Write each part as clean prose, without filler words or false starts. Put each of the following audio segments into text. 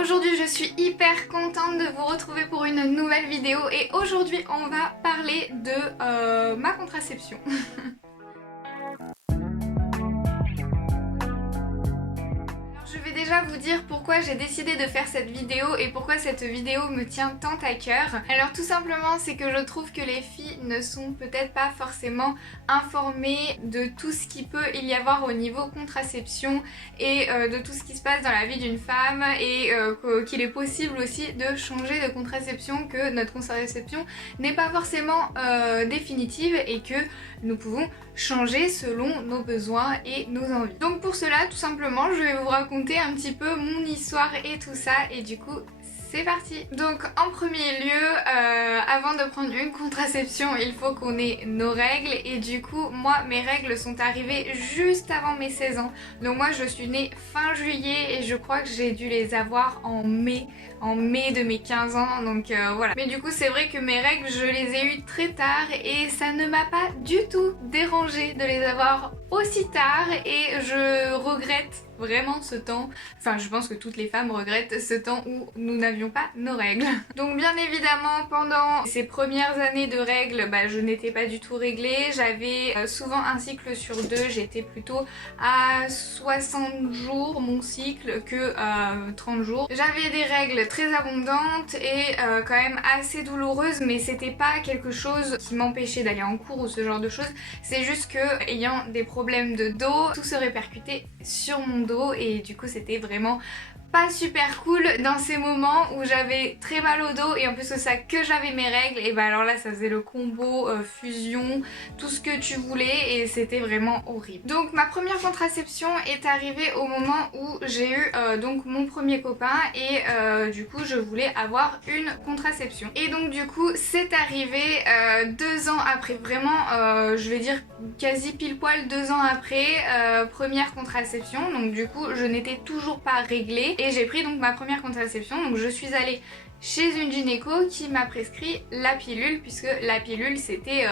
aujourd'hui je suis hyper contente de vous retrouver pour une nouvelle vidéo et aujourd'hui on va parler de ma contraception. Je vais déjà vous dire pourquoi j'ai décidé de faire cette vidéo et pourquoi cette vidéo me tient tant à cœur. Alors tout simplement c'est que je trouve que les filles ne sont peut-être pas forcément informées de tout ce qu'il peut y avoir au niveau contraception et de tout ce qui se passe dans la vie d'une femme et qu'il est possible aussi de changer de contraception, que notre contraception n'est pas forcément définitive et que nous pouvons changer selon nos besoins et nos envies. Donc pour cela tout simplement je vais vous raconter un petit peu mon histoire et tout ça et du coup c'est parti. Donc en premier lieu, avant de prendre une contraception il faut qu'on ait nos règles et du coup moi mes règles sont arrivées juste avant mes 16 ans. Donc moi je suis née fin juillet et je crois que j'ai dû les avoir en mai de mes 15 ans, donc voilà. Mais du coup c'est vrai que mes règles je les ai eues très tard et ça ne m'a pas du tout dérangé de les avoir aussi tard et je regrette vraiment ce temps, enfin je pense que toutes les femmes regrettent ce temps où nous n'avions pas nos règles. Donc bien évidemment pendant ces premières années de règles je n'étais pas du tout réglée, j'avais souvent un cycle sur deux, j'étais plutôt à 60 jours mon cycle que 30 jours. J'avais des règles très abondantes et quand même assez douloureuses, mais c'était pas quelque chose qui m'empêchait d'aller en cours ou ce genre de choses, c'est juste que ayant des problèmes de dos, tout se répercutait sur mon dos et du coup c'était vraiment pas super cool dans ces moments où j'avais très mal au dos et en plus de ça que j'avais mes règles et alors là ça faisait le combo fusion, tout ce que tu voulais et c'était vraiment horrible. Donc ma première contraception est arrivée au moment où j'ai eu donc mon premier copain et du coup je voulais avoir une contraception. Et donc du coup c'est arrivé 2 ans après, vraiment je vais dire quasi pile poil 2 ans après première contraception. Donc du coup je n'étais toujours pas réglée. Et j'ai pris donc ma première contraception, donc je suis allée chez une gynéco qui m'a prescrit la pilule, puisque la pilule c'était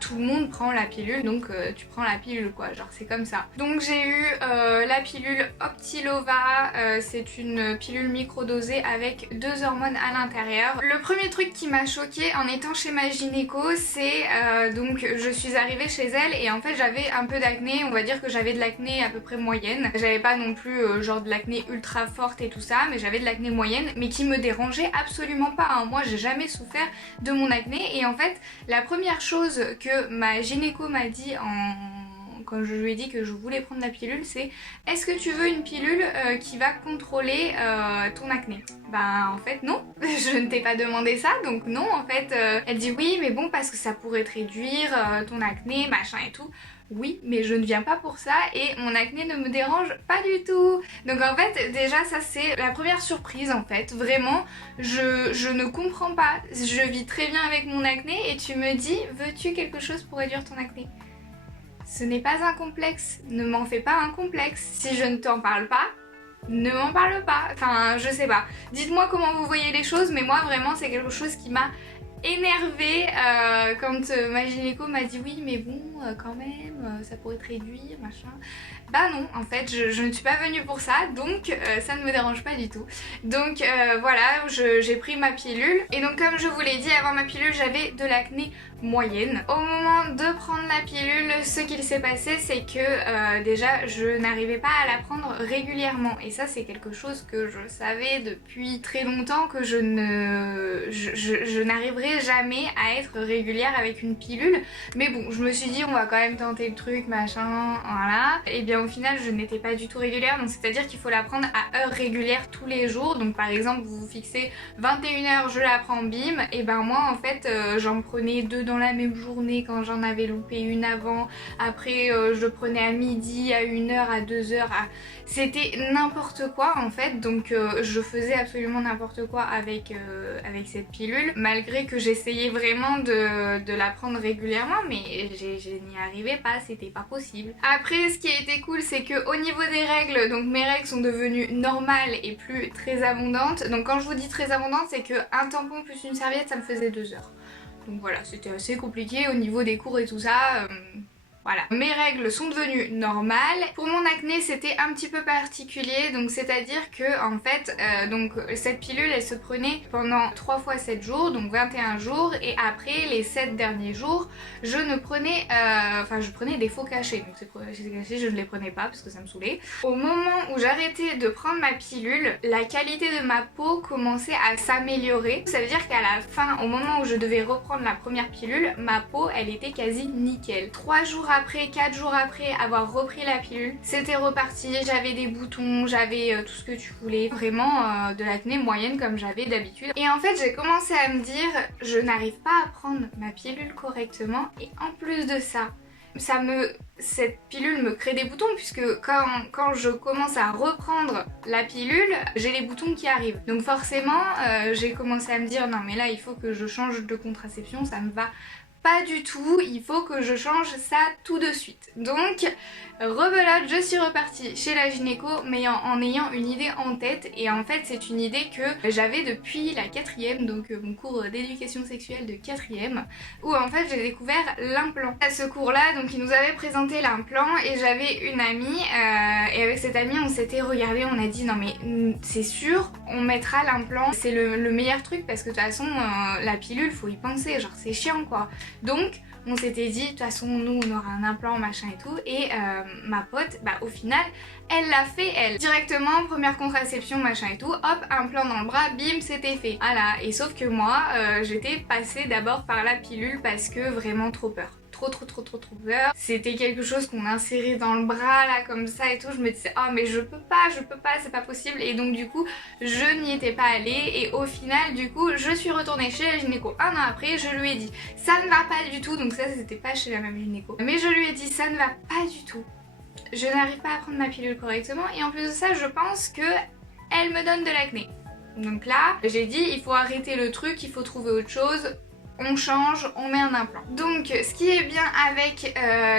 tout le monde prend la pilule, donc tu prends la pilule quoi, genre c'est comme ça. Donc j'ai eu la pilule Optilova, c'est une pilule microdosée avec 2 hormones à l'intérieur. Le premier truc qui m'a choquée en étant chez ma gynéco, c'est donc je suis arrivée chez elle et en fait j'avais un peu d'acné, on va dire que j'avais de l'acné à peu près moyenne. J'avais pas non plus genre de l'acné ultra forte et tout ça, mais j'avais de l'acné moyenne, mais qui me dérangeait absolument pas, hein. Moi j'ai jamais souffert de mon acné et en fait la première chose que ma gynéco m'a dit quand je lui ai dit que je voulais prendre la pilule, c'est: est-ce que tu veux une pilule qui va contrôler ton acné? En fait non, je ne t'ai pas demandé ça, donc non en fait. Elle dit oui mais bon parce que ça pourrait te réduire ton acné machin et tout. Oui, mais je ne viens pas pour ça et mon acné ne me dérange pas du tout. Donc en fait déjà ça c'est la première surprise en fait. Vraiment je ne comprends pas. Je vis très bien avec mon acné et tu me dis veux-tu quelque chose pour réduire ton acné? Ce n'est pas un complexe, ne m'en fais pas un complexe. Si je ne t'en parle pas, ne m'en parle pas. Enfin je sais pas. Dites-moi comment vous voyez les choses, mais moi vraiment c'est quelque chose qui m'a énervée quand ma gynéco m'a dit oui mais bon quand même ça pourrait te réduire machin. Bah non en fait je ne suis pas venue pour ça, donc ça ne me dérange pas du tout. Donc voilà, j'ai pris ma pilule et donc comme je vous l'ai dit avant ma pilule j'avais de l'acné moyenne. Au moment de prendre la pilule, ce qu'il s'est passé c'est que déjà je n'arrivais pas à la prendre régulièrement et ça c'est quelque chose que je savais depuis très longtemps, que je n'arriverai jamais à être régulière avec une pilule, mais bon je me suis dit on va quand même tenter le truc machin, voilà. Et bien au final je n'étais pas du tout régulière, donc c'est à dire qu'il faut la prendre à heure régulière tous les jours. Donc par exemple vous vous fixez 21h je la prends bim, et ben moi en fait j'en prenais 2 dans la même journée quand j'en avais loupé une avant, après je prenais à midi, à 1h, à 2h, c'était n'importe quoi en fait. Donc je faisais absolument n'importe quoi avec cette pilule, malgré que j'essayais vraiment de la prendre régulièrement, mais je n'y arrivais pas, c'était pas possible. Après ce qui a été cool c'est que au niveau des règles, donc mes règles sont devenues normales et plus très abondantes. Donc quand je vous dis très abondante c'est que un tampon plus une serviette ça me faisait 2 heures. Donc voilà, c'était assez compliqué au niveau des cours et tout ça. Voilà, mes règles sont devenues normales. Pour mon acné, c'était un petit peu particulier, donc c'est-à-dire que en fait, donc cette pilule, elle se prenait pendant 3 fois 7 jours, donc 21 jours, et après les 7 derniers jours, je ne prenais, je prenais des faux cachets. Donc ces cachets, je ne les prenais pas parce que ça me saoulait. Au moment où j'arrêtais de prendre ma pilule, la qualité de ma peau commençait à s'améliorer. Ça veut dire qu'à la fin, au moment où je devais reprendre la première pilule, ma peau, elle était quasi nickel. 3 jours après, 4 jours après avoir repris la pilule, c'était reparti, j'avais des boutons, j'avais tout ce que tu voulais, vraiment de l'acné moyenne comme j'avais d'habitude. Et en fait j'ai commencé à me dire, je n'arrive pas à prendre ma pilule correctement et en plus de ça, cette pilule me crée des boutons puisque quand je commence à reprendre la pilule, j'ai les boutons qui arrivent. Donc forcément, j'ai commencé à me dire non mais là il faut que je change de contraception, ça me va pas du tout, il faut que je change ça tout de suite. Donc rebelote, je suis repartie chez la gynéco mais en ayant une idée en tête, et en fait c'est une idée que j'avais depuis la 4e, donc mon cours d'éducation sexuelle de 4e, où en fait j'ai découvert l'implant. À ce cours là, donc ils nous avaient présenté l'implant et j'avais une amie et avec cette amie on s'était regardé, on a dit non mais c'est sûr on mettra l'implant, c'est le meilleur truc parce que de toute façon la pilule faut y penser, genre c'est chiant quoi. Donc on s'était dit de toute façon nous on aura un implant machin et tout, et ma pote au final elle l'a fait elle. Directement première contraception machin et tout, hop implant dans le bras, bim c'était fait. Voilà, et sauf que moi j'étais passée d'abord par la pilule parce que vraiment trop peur. Trop peur. C'était quelque chose qu'on insérait dans le bras là comme ça et tout, je me disais oh mais je peux pas, c'est pas possible, et donc du coup je n'y étais pas allée, et au final du coup je suis retournée chez la gynéco un an après, je lui ai dit ça ne va pas du tout, donc ça c'était pas chez la même gynéco, mais je lui ai dit ça ne va pas du tout, je n'arrive pas à prendre ma pilule correctement et en plus de ça je pense que elle me donne de l'acné. Donc là j'ai dit il faut arrêter le truc, il faut trouver autre chose, on change, on met un implant. Donc ce qui est bien avec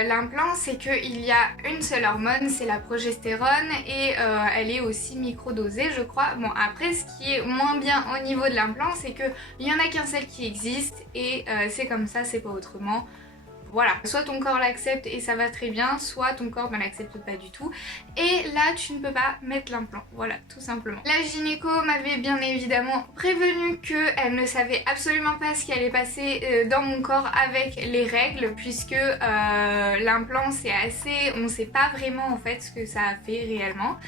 l'implant, c'est qu'il y a une seule hormone, c'est la progestérone, et elle est aussi microdosée je crois. Bon après ce qui est moins bien au niveau de l'implant, c'est qu'il y en a qu'un seul qui existe et c'est comme ça, c'est pas autrement. Voilà, soit ton corps l'accepte et ça va très bien, soit ton corps ne l'accepte pas du tout et là tu ne peux pas mettre l'implant, voilà tout simplement. La gynéco m'avait bien évidemment prévenu qu'elle ne savait absolument pas ce qui allait passer dans mon corps avec les règles, puisque l'implant c'est assez, on ne sait pas vraiment en fait ce que ça a fait réellement,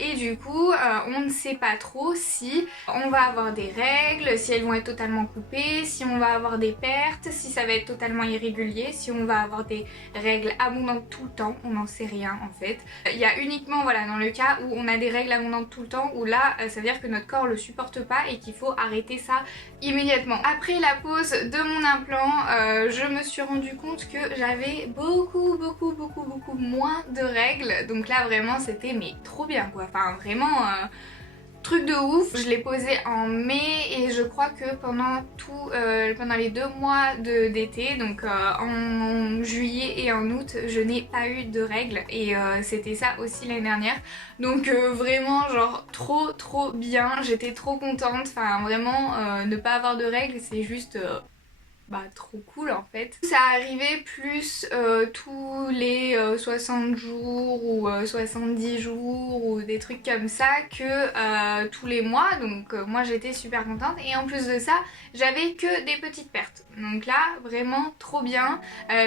et du coup on ne sait pas trop si on va avoir des règles, si elles vont être totalement coupées, si on va avoir des pertes, si ça va être totalement irrégulier, si on va avoir des règles abondantes tout le temps, on n'en sait rien en fait. Il y a uniquement voilà dans le cas où on a des règles abondantes tout le temps, où là ça veut dire que notre corps le supporte pas et qu'il faut arrêter ça immédiatement. Après la pose de mon implant, je me suis rendu compte que j'avais beaucoup moins de règles, donc là vraiment c'était mais trop bien quoi, enfin vraiment truc de ouf. Je l'ai posé en mai et je crois que pendant les 2 mois d'été, donc en juillet et en août, je n'ai pas eu de règles, et c'était ça aussi l'année dernière. Donc vraiment genre trop bien, j'étais trop contente, enfin vraiment ne pas avoir de règles c'est juste trop cool en fait. Ça arrivait plus tous les 60 jours ou 70 jours ou des trucs comme ça que tous les mois, donc moi j'étais super contente, et en plus de ça j'avais que des petites pertes, donc là vraiment trop bien,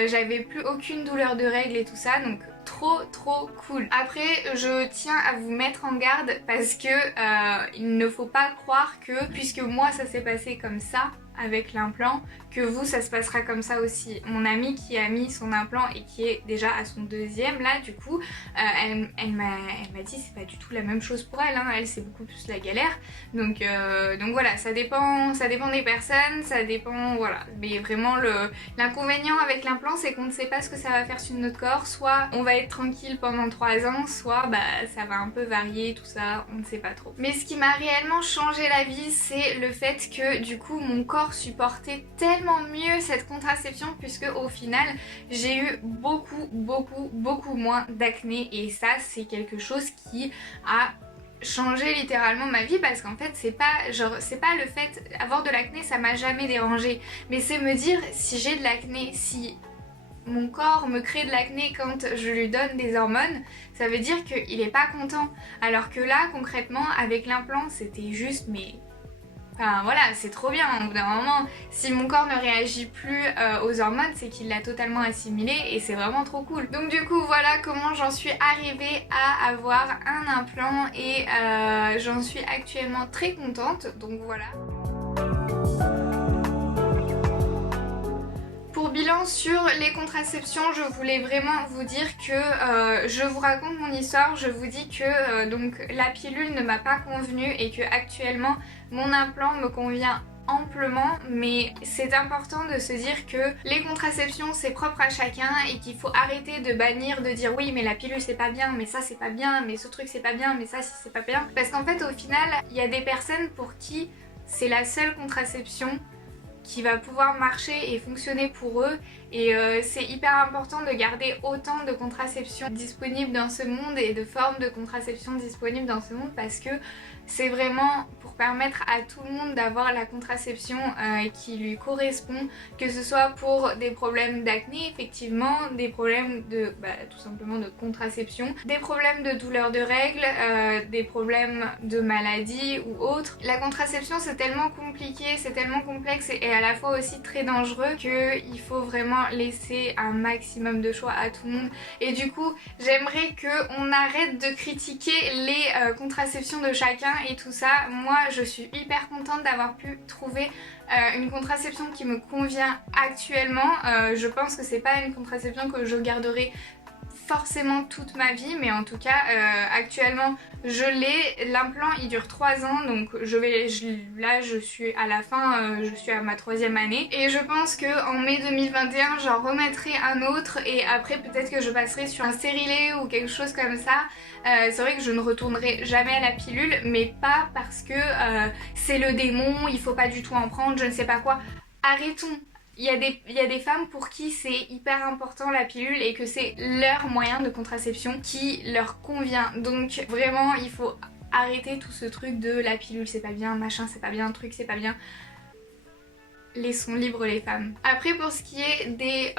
j'avais plus aucune douleur de règles et tout ça, donc trop cool. Après je tiens à vous mettre en garde parce que il ne faut pas croire que puisque moi ça s'est passé comme ça avec l'implant, que vous ça se passera comme ça aussi. Mon amie qui a mis son implant et qui est déjà à son 2e là du coup, elle m'a dit c'est pas du tout la même chose pour elle, hein. Elle c'est beaucoup plus la galère, donc voilà, ça dépend des personnes, ça dépend voilà, mais vraiment l'inconvénient avec l'implant c'est qu'on ne sait pas ce que ça va faire sur notre corps, soit on va être tranquille pendant 3 ans, soit ça va un peu varier tout ça, on ne sait pas trop. Mais ce qui m'a réellement changé la vie, c'est le fait que du coup mon corps supportait tellement mieux cette contraception, puisque au final j'ai eu beaucoup moins d'acné, et ça c'est quelque chose qui a changé littéralement ma vie, parce qu'en fait c'est pas le fait avoir de l'acné, ça m'a jamais dérangé, mais c'est me dire si j'ai de l'acné, si mon corps me crée de l'acné quand je lui donne des hormones, ça veut dire qu'il est pas content. Alors que là, concrètement, avec l'implant, c'était juste mais... Enfin voilà, c'est trop bien, au bout d'un moment, si mon corps ne réagit plus aux hormones, c'est qu'il l'a totalement assimilé et c'est vraiment trop cool. Donc du coup voilà comment j'en suis arrivée à avoir un implant et j'en suis actuellement très contente, donc voilà. Pour bilan sur les contraceptions, je voulais vraiment vous dire que je vous raconte mon histoire, je vous dis que donc la pilule ne m'a pas convenu et que actuellement mon implant me convient amplement, mais c'est important de se dire que les contraceptions c'est propre à chacun et qu'il faut arrêter de bannir, de dire oui mais la pilule c'est pas bien, mais ça c'est pas bien, mais ce truc c'est pas bien, mais ça c'est pas bien, parce qu'en fait au final il y a des personnes pour qui c'est la seule contraception qui va pouvoir marcher et fonctionner pour eux et c'est hyper important de garder autant de contraception disponibles dans ce monde et de formes de contraception disponibles dans ce monde parce que c'est vraiment pour permettre à tout le monde d'avoir la contraception qui lui correspond, que ce soit pour des problèmes d'acné effectivement, des problèmes de tout simplement de contraception, des problèmes de douleurs de règles, des problèmes de maladies ou autres. La contraception c'est tellement compliqué, c'est tellement complexe et à la fois aussi très dangereux qu'il faut vraiment laisser un maximum de choix à tout le monde. Et du coup j'aimerais qu'on arrête de critiquer les contraceptions de chacun et tout ça. Moi je suis hyper contente d'avoir pu trouver une contraception qui me convient actuellement. Je pense que c'est pas une contraception que je garderai forcément toute ma vie, mais en tout cas actuellement je l'ai. L'implant il dure 3 ans, donc là je suis à la fin, je suis à ma 3e année et je pense que en mai 2021 j'en remettrai un autre et après peut-être que je passerai sur un stérilet ou quelque chose comme ça. C'est vrai que je ne retournerai jamais à la pilule, mais pas parce que c'est le démon, il faut pas du tout en prendre, je ne sais pas quoi. Arrêtons. Il y a des femmes pour qui c'est hyper important la pilule et que c'est leur moyen de contraception qui leur convient. Donc vraiment il faut arrêter tout ce truc de la pilule c'est pas bien, machin c'est pas bien, truc c'est pas bien. Laissons libres les femmes. Après pour ce qui est des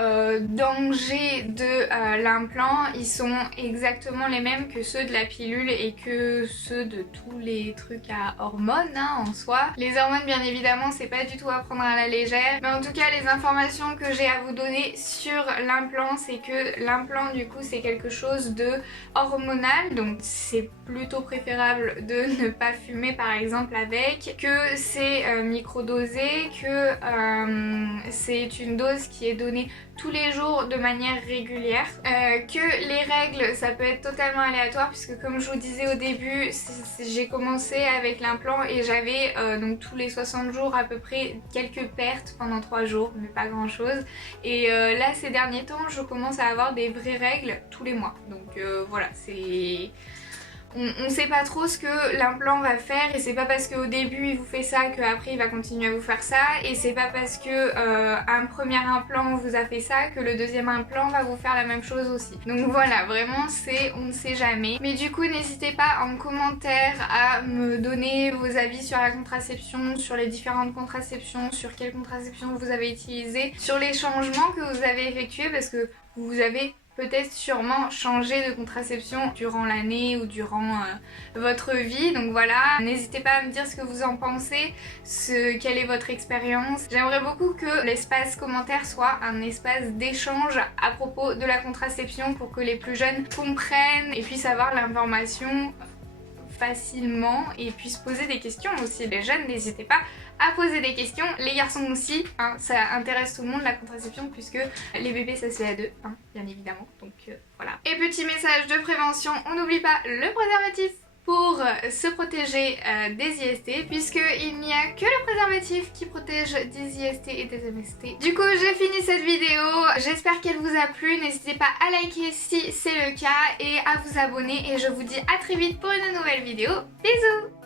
dangers de l'implant, ils sont exactement les mêmes que ceux de la pilule et que ceux de tous les trucs à hormones en soi. Les hormones bien évidemment c'est pas du tout à prendre à la légère, mais en tout cas les informations que j'ai à vous donner sur l'implant c'est que l'implant du coup c'est quelque chose de hormonal, donc c'est plutôt préférable de ne pas fumer par exemple avec, que c'est microdosé, que c'est une dose qui est donnée tous les jours de manière régulière, que les règles ça peut être totalement aléatoire puisque comme je vous disais au début j'ai commencé avec l'implant et j'avais donc tous les 60 jours à peu près quelques pertes pendant 3 jours mais pas grand chose et là ces derniers temps je commence à avoir des vraies règles tous les mois, donc voilà, c'est... On sait pas trop ce que l'implant va faire et c'est pas parce qu'au début il vous fait ça qu'après il va continuer à vous faire ça et c'est pas parce que un premier implant vous a fait ça que le deuxième implant va vous faire la même chose aussi. Donc voilà, vraiment on ne sait jamais. Mais du coup n'hésitez pas en commentaire à me donner vos avis sur la contraception, sur les différentes contraceptions, sur quelle contraception vous avez utilisé, sur les changements que vous avez effectués parce que vous avez peut-être sûrement changer de contraception durant l'année ou durant votre vie, donc voilà, n'hésitez pas à me dire ce que vous en pensez, quelle est votre expérience. J'aimerais beaucoup que l'espace commentaire soit un espace d'échange à propos de la contraception pour que les plus jeunes comprennent et puissent avoir l'information facilement et puissent poser des questions aussi. Les jeunes, n'hésitez pas à poser des questions, les garçons aussi, hein, ça intéresse tout le monde la contraception puisque les bébés ça se fait à deux, hein, bien évidemment, donc voilà. Et petit message de prévention, on n'oublie pas le préservatif pour se protéger des IST puisqu'il n'y a que le préservatif qui protège des IST et des MST. Du coup j'ai fini cette vidéo, j'espère qu'elle vous a plu, n'hésitez pas à liker si c'est le cas et à vous abonner et je vous dis à très vite pour une nouvelle vidéo. Bisous.